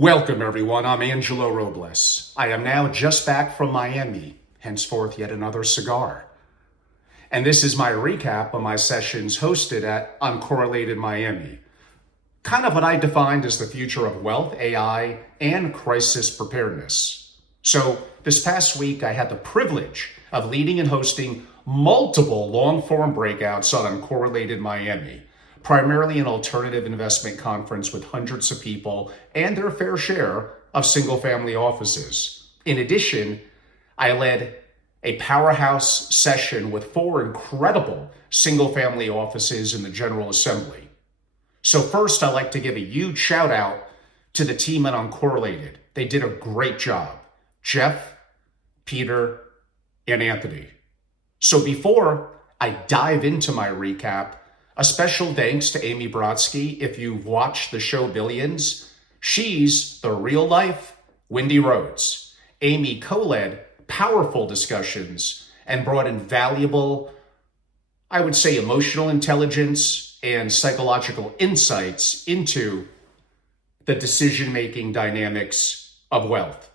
Welcome, everyone. I'm Angelo Robles. I am now just back from Miami, henceforth yet another cigar. And this is my recap of my sessions hosted at Uncorrelated Miami. Kind of what I defined as the future of wealth, AI, and crisis preparedness. So this past week, I had the privilege of leading and hosting multiple long-form breakouts on Uncorrelated Miami, primarily an alternative investment conference with hundreds of people and their fair share of single-family offices. In addition, I led a powerhouse session with 4 incredible single-family offices in the General Assembly. So first, I'd like to give a huge shout out to the team at Uncorrelated. They did a great job. Geoff, Peter, and Anthony. So before I dive into my recap, a special thanks to Amy Brodsky. If you've watched the show Billions, she's the real-life Wendy Rhodes. Amy co-led powerful discussions and brought in valuable, I would say, emotional intelligence and psychological insights into the decision-making dynamics of wealth.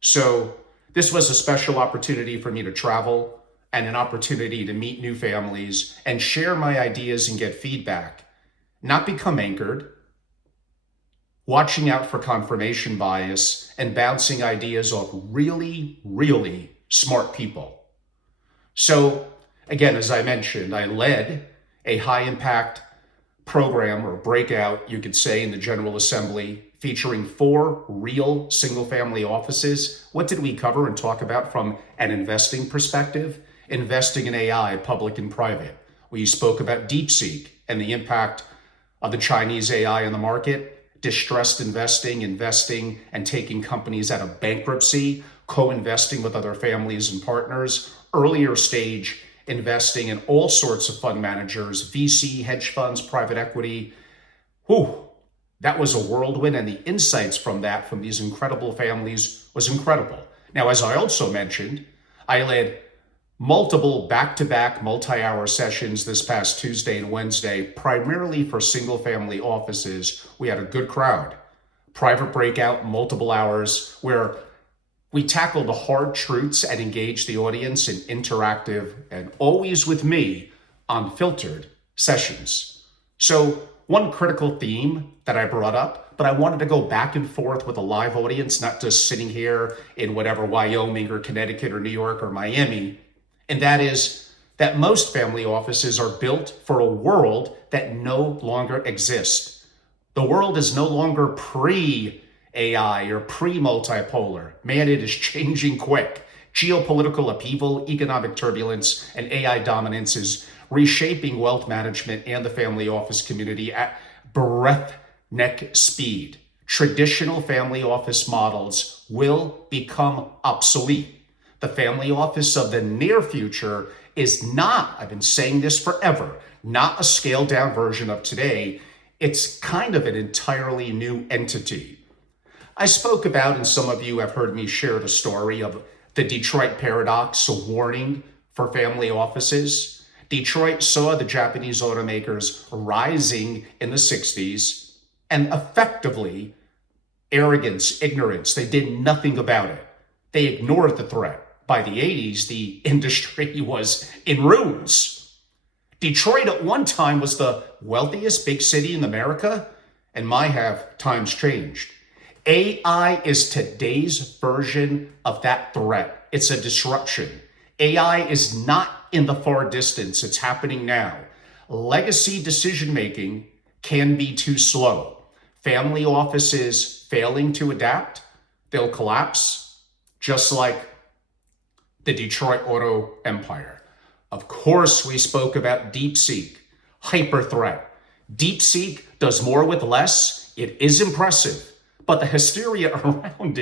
So this was a special opportunity for me to travel and an opportunity to meet new families and share my ideas and get feedback, not become anchored, watching out for confirmation bias and bouncing ideas off really, really smart people. So again, as I mentioned, I led a high impact program or breakout, you could say, in the General Assembly featuring 4 real single family offices. What did we cover and talk about from an investing perspective? Investing in AI, public and private. We spoke about DeepSeek and the impact of the Chinese AI in the market, distressed investing, investing and taking companies out of bankruptcy, co-investing with other families and partners, earlier stage investing in all sorts of fund managers, VC, hedge funds, private equity. That was a whirlwind, and the insights from that, from these incredible families, was incredible. Now, as I also mentioned, I led multiple back-to-back multi-hour sessions this past Tuesday and Wednesday, primarily for single-family offices. We had a good crowd. Private breakout, multiple hours, where we tackled the hard truths and engaged the audience in interactive and always with me, unfiltered sessions. So one critical theme that I brought up, but I wanted to go back and forth with a live audience, not just sitting here in whatever Wyoming or Connecticut or New York or Miami. And that is that most family offices are built for a world that no longer exists. The world is no longer pre-AI or pre-multipolar. Man, it is changing quick. Geopolitical upheaval, economic turbulence, and AI dominance is reshaping wealth management and the family office community at breakneck speed. Traditional family office models will become obsolete. The family office of the near future is not, I've been saying this forever, not a scaled down version of today. It's kind of an entirely new entity. I spoke about, and some of you have heard me share the story of the Detroit paradox, a warning for family offices. Detroit saw the Japanese automakers rising in the 60s and effectively arrogance, ignorance, they did nothing about it. They ignored the threat. By the 80s, the industry was in ruins. Detroit at one time was the wealthiest big city in America, and times changed. AI is today's version of that threat. It's a disruption. AI is not in the far distance. It's happening now. Legacy decision-making can be too slow. Family offices failing to adapt, they'll collapse, just like the Detroit auto empire. Of course, we spoke about DeepSeek, hyper threat. DeepSeek does more with less. It is impressive, but the hysteria around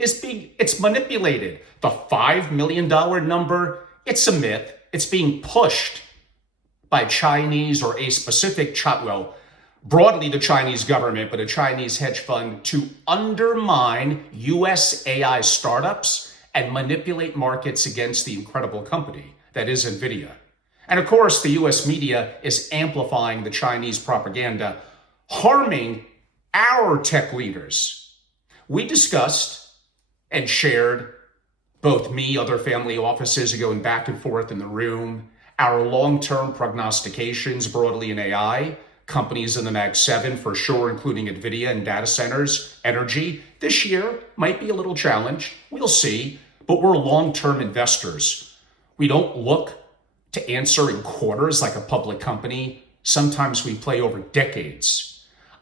it's manipulated. The $5 million number, it's a myth. It's being pushed by Chinese or a specific, broadly the Chinese government, but a Chinese hedge fund to undermine US AI startups and manipulate markets against the incredible company that is NVIDIA. And of course, the US media is amplifying the Chinese propaganda, harming our tech leaders. We discussed and shared, both me, other family offices are going back and forth in the room, our long-term prognostications broadly in AI, companies in the Mag 7 for sure, including NVIDIA and data centers, energy. This year might be a little challenge. We'll see, but we're long-term investors. We don't look to answer in quarters like a public company. Sometimes we play over decades.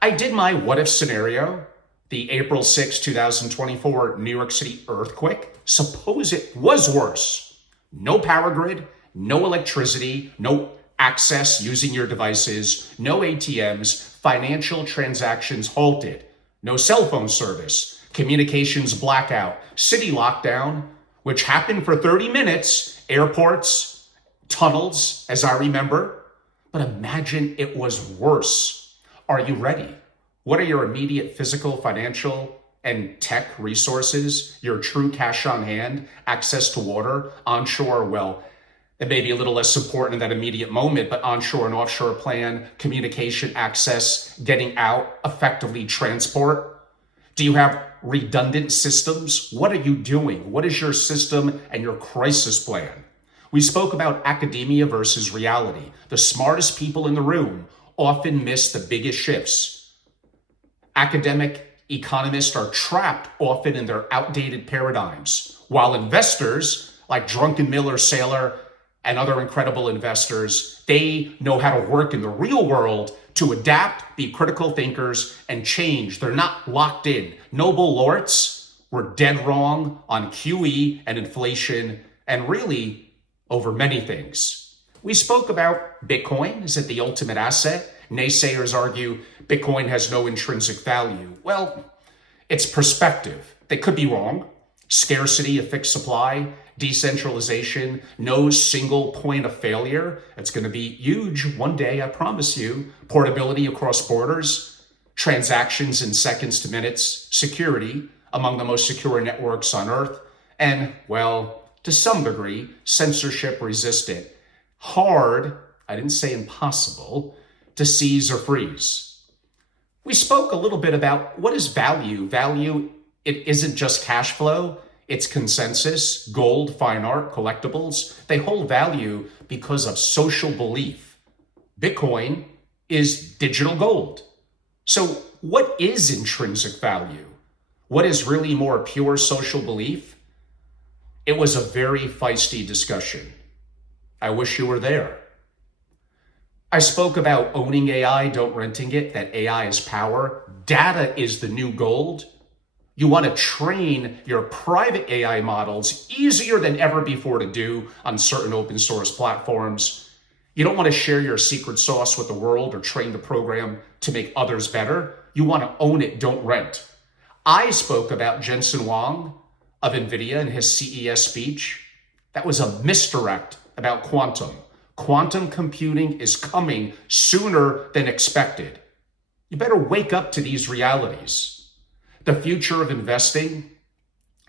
I did my what if scenario, the April 6, 2024 New York City earthquake. Suppose it was worse. No power grid, no electricity, no access using your devices, no ATMs, financial transactions halted, no cell phone service, communications blackout, city lockdown, which happened for 30 minutes, airports, tunnels, as I remember. But imagine it was worse. Are you ready? What are your immediate physical, financial, and tech resources? Your true cash on hand, access to water, onshore, well, it may be a little less important in that immediate moment, but onshore and offshore plan, communication, access, getting out, effectively transport. Do you have redundant systems? What are you doing? What is your system and your crisis plan? We spoke about academia versus reality. The smartest people in the room often miss the biggest shifts. Academic economists are trapped often in their outdated paradigms, while investors like Drunken Miller Saylor and other incredible investors, they know how to work in the real world to adapt, be critical thinkers, and change. They're not locked in. Noble Lortz were dead wrong on QE and inflation, and really over many things. We spoke about Bitcoin. Is it the ultimate asset? Naysayers argue Bitcoin has no intrinsic value. Well, it's perspective. They could be wrong. Scarcity, a fixed supply, decentralization, no single point of failure. It's going to be huge one day, I promise you. Portability across borders, transactions in seconds to minutes, security, among the most secure networks on earth, and, well, to some degree, censorship resistant. Hard, I didn't say impossible, to seize or freeze. We spoke a little bit about what is value. Value, it isn't just cash flow. It's consensus, gold, fine art, collectibles. They hold value because of social belief. Bitcoin is digital gold. So what is intrinsic value? What is really more pure social belief? It was a very feisty discussion. I wish you were there. I spoke about owning AI, don't renting it, that AI is power. Data is the new gold. You want to train your private AI models easier than ever before to do on certain open source platforms. You don't want to share your secret sauce with the world or train the program to make others better. You want to own it, don't rent. I spoke about Jensen Huang of NVIDIA in his CES speech. That was a misdirect about quantum. Quantum computing is coming sooner than expected. You better wake up to these realities. The future of investing,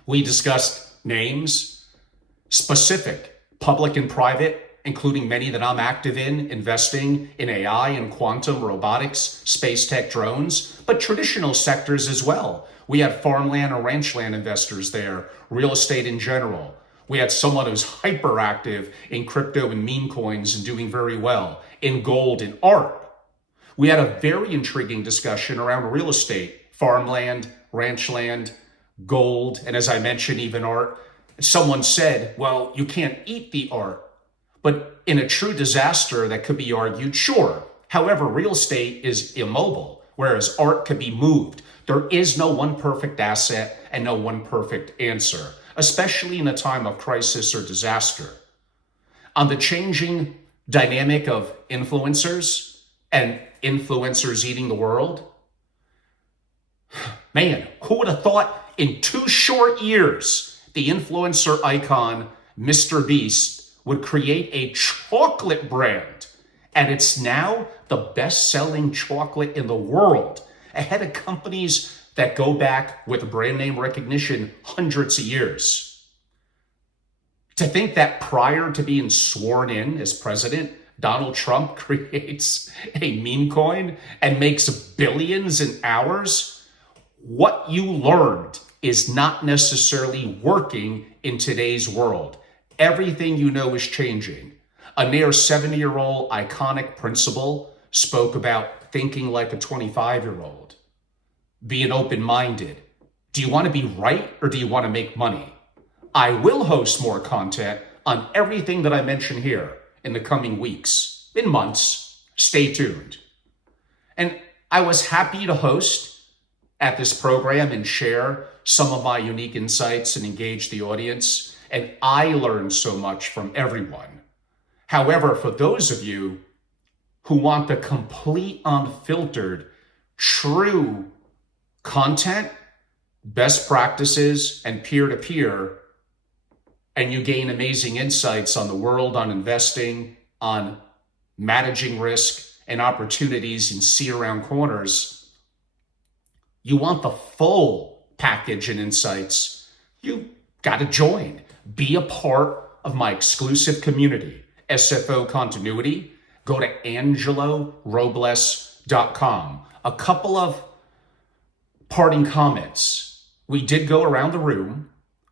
we discussed names, specific, public and private, including many that I'm active in, investing in AI and quantum, robotics, space tech, drones, but traditional sectors as well. We had farmland or ranchland investors there, real estate in general. We had someone who's hyperactive in crypto and meme coins and doing very well, in gold and art. We had a very intriguing discussion around real estate, farmland, ranchland, gold, and as I mentioned, even art. Someone said, well, you can't eat the art. But in a true disaster, that could be argued, sure. However, real estate is immobile, whereas art could be moved. There is no one perfect asset and no one perfect answer, especially in a time of crisis or disaster. On the changing dynamic of influencers and influencers eating the world, man, who would have thought in 2 short years, the influencer icon, Mr. Beast, would create a chocolate brand. And it's now the best-selling chocolate in the world, ahead of companies that go back with brand name recognition hundreds of years. To think that prior to being sworn in as president, Donald Trump creates a meme coin and makes billions in hours, what you learned is not necessarily working in today's world. Everything you know is changing. A near 70-year-old iconic principal spoke about thinking like a 25-year-old, being open-minded. Do you want to be right or do you want to make money? I will host more content on everything that I mention here in the coming weeks, in months. Stay tuned. And I was happy to host at this program and share some of my unique insights and engage the audience. And I learned so much from everyone. However, for those of you who want the complete, unfiltered, true content, best practices, and peer-to-peer, and you gain amazing insights on the world, on investing, on managing risk and opportunities and see around corners, you want the full package and insights, you got to join. Be a part of my exclusive community, SFO Continuity. Go to angelorobles.com. A couple of parting comments. We did go around the room.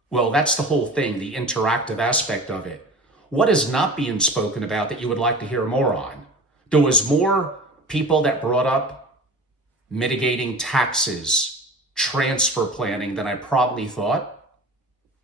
Well, that's the whole thing, the interactive aspect of it. What is not being spoken about that you would like to hear more on? There was more people that brought up mitigating taxes, transfer planning than I probably thought.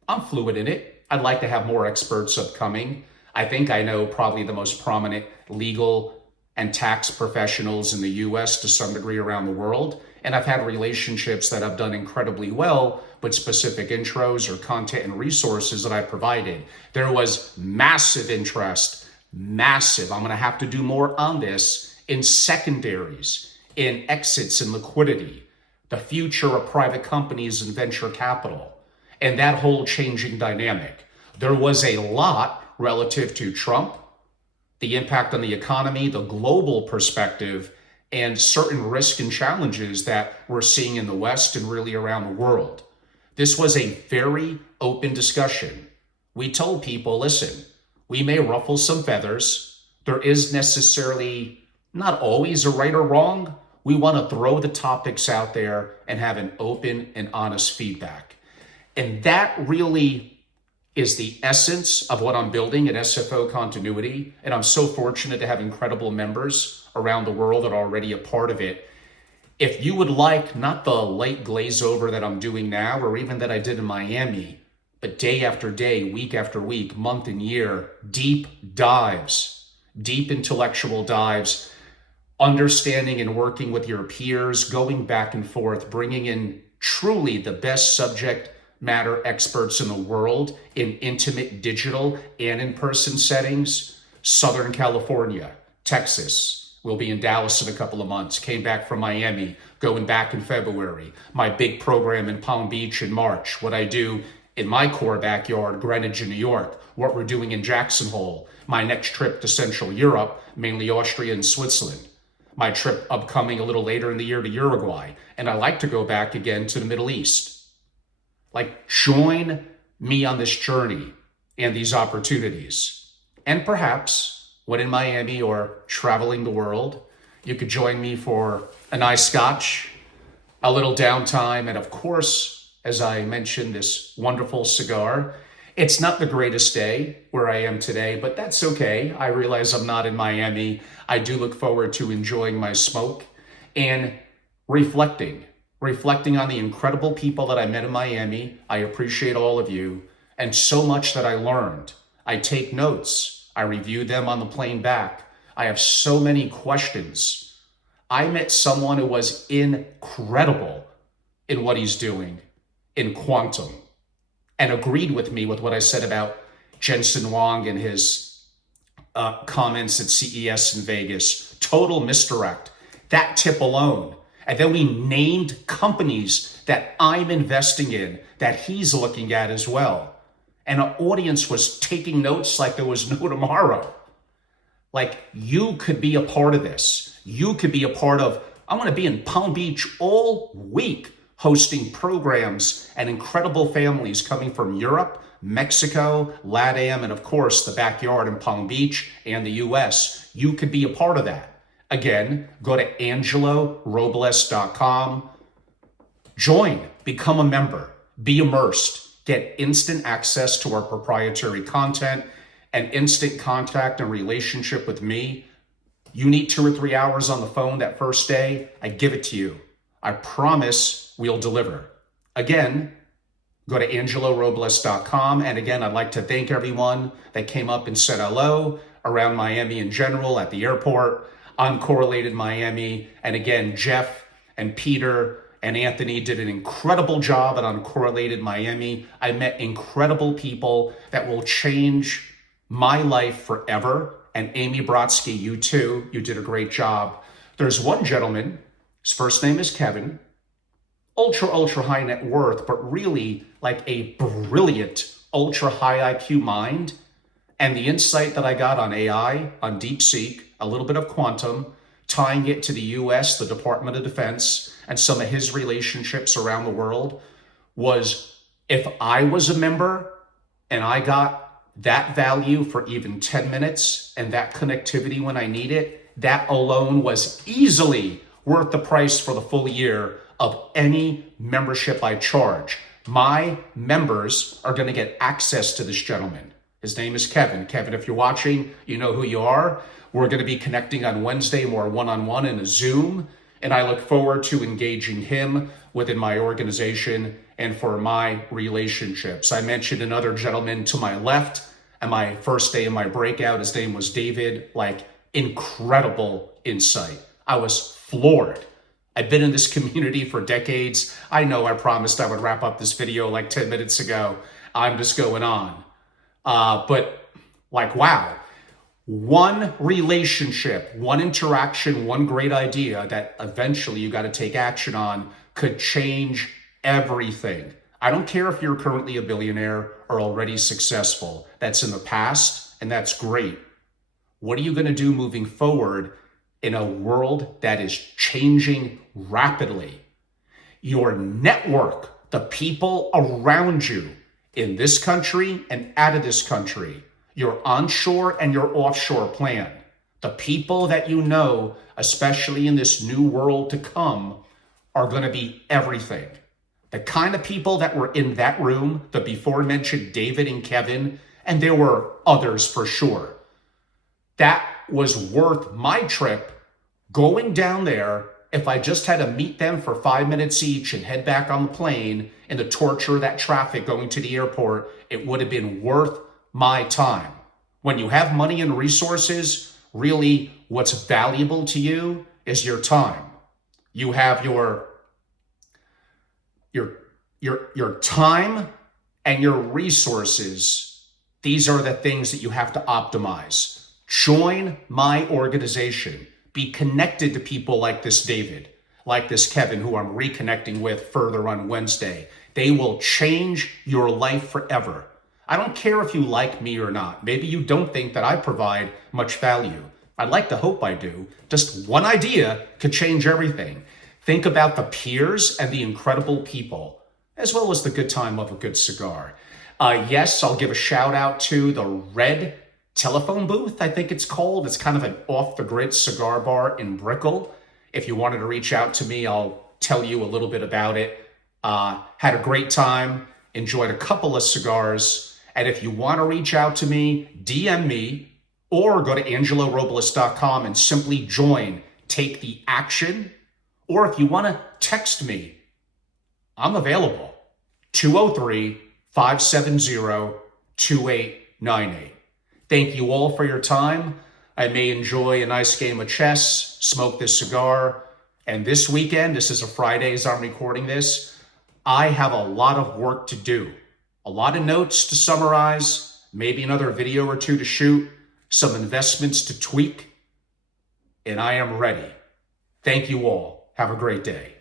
I'm fluid in it. I'd like to have more experts upcoming. I think I know probably the most prominent legal and tax professionals in the US to some degree around the world. And I've had relationships that have done incredibly well with specific intros or content and resources that I provided. There was massive interest, massive. I'm going to have to do more on this in secondaries, in exits and liquidity, the future of private companies and venture capital, and that whole changing dynamic. There was a lot relative to Trump, the impact on the economy, the global perspective, and certain risks and challenges that we're seeing in the West and really around the world. This was a very open discussion. We told people, listen, we may ruffle some feathers. There is necessarily not always a right or wrong. We want to throw the topics out there and have an open and honest feedback. And that really is the essence of what I'm building at SFO Continuity. And I'm so fortunate to have incredible members around the world that are already a part of it. If you would like not the light glaze over that I'm doing now, or even that I did in Miami, but day after day, week after week, month and year, deep dives, deep intellectual dives, understanding and working with your peers, going back and forth, bringing in truly the best subject matter experts in the world in intimate digital and in-person settings. Southern California, Texas. We'll be in Dallas in a couple of months. Came back from Miami, going back in February. My big program in Palm Beach in March. What I do in my core backyard, Greenwich in New York. What we're doing in Jackson Hole. My next trip to Central Europe, mainly Austria and Switzerland. My trip upcoming a little later in the year to Uruguay. And I like to go back again to the Middle East. Like, join me on this journey and these opportunities. And perhaps when in Miami or traveling the world, you could join me for a nice scotch, a little downtime, and of course, as I mentioned, this wonderful cigar. It's not the greatest day where I am today, but that's okay. I realize I'm not in Miami. I do look forward to enjoying my smoke and reflecting on the incredible people that I met in Miami. I appreciate all of you and so much that I learned. I take notes. I review them on the plane back. I have so many questions. I met someone who was incredible in what he's doing in quantum and agreed with me with what I said about Jensen Huang and his comments at CES in Vegas. Total misdirect. That tip alone. And then we named companies that I'm investing in that he's looking at as well. And our audience was taking notes like there was no tomorrow. Like, you could be a part of this. You could be a part of, I'm going to be in Palm Beach all week hosting programs and incredible families coming from Europe, Mexico, LATAM, and of course the backyard in Palm Beach and the US. You could be a part of that. Again, go to angelorobles.com. Join, become a member, be immersed, get instant access to our proprietary content and instant contact and relationship with me. You need 2 or 3 hours on the phone that first day, I give it to you. I promise we'll deliver. Again, go to angelorobles.com. And again, I'd like to thank everyone that came up and said hello around Miami in general, at the airport, Uncorrelated Miami. And again, Geoff and Peter and Anthony did an incredible job at Uncorrelated Miami. I met incredible people that will change my life forever. And Amy Brodsky, you too, you did a great job. There's one gentleman, his first name is Kevin, ultra high net worth, but really like a brilliant, ultra high IQ mind. And the insight that I got on AI, on DeepSeek, a little bit of quantum, tying it to the US, the Department of Defense, and some of his relationships around the world was, if I was a member and I got that value for even 10 minutes and that connectivity when I need it, that alone was easily worth the price for the full year of any membership I charge. My members are going to get access to this gentleman. His name is Kevin. Kevin, if you're watching, you know who you are. We're going to be connecting on Wednesday, more one-on-one in a Zoom. And I look forward to engaging him within my organization and for my relationships. I mentioned another gentleman to my left and my first day in my breakout. His name was David. Like, incredible insight. I was floored. I've been in this community for decades. I know I promised I would wrap up this video like 10 minutes ago. I'm just going on. But like, wow. One relationship, one interaction, one great idea that eventually you got to take action on could change everything. I don't care if you're currently a billionaire or already successful. That's in the past, and that's great. What are you going to do moving forward in a world that is changing rapidly? Your network, the people around you in this country and out of this country, your onshore and your offshore plan, the people that you know, especially in this new world to come, are going to be everything. The kind of people that were in that room, the before mentioned David and Kevin, and there were others for sure. That was worth my trip going down there. If I just had to meet them for 5 minutes each and head back on the plane and the torture of that traffic going to the airport, it would have been worth my time. When you have money and resources, really what's valuable to you is your time. You have your time and your resources. These are the things that you have to optimize. Join my organization. Be connected to people like this David, like this Kevin, who I'm reconnecting with further on Wednesday. They will change your life forever. I don't care if you like me or not. Maybe you don't think that I provide much value. I'd like to hope I do. Just one idea could change everything. Think about the peers and the incredible people, as well as the good time of a good cigar. Yes, I'll give a shout out to the Red Telephone Booth, I think it's called. It's kind of an off-the-grid cigar bar in Brickell. If you wanted to reach out to me, I'll tell you a little bit about it. Had a great time, enjoyed a couple of cigars. And if you want to reach out to me, DM me or go to angelorobles.com and simply join, take the action. Or if you want to text me, I'm available. 203-570-2898. Thank you all for your time. I may enjoy a nice game of chess, smoke this cigar, and this weekend, this is a Friday as I'm recording this, I have a lot of work to do. A lot of notes to summarize, maybe another video or two to shoot, some investments to tweak, and I am ready. Thank you all. Have a great day.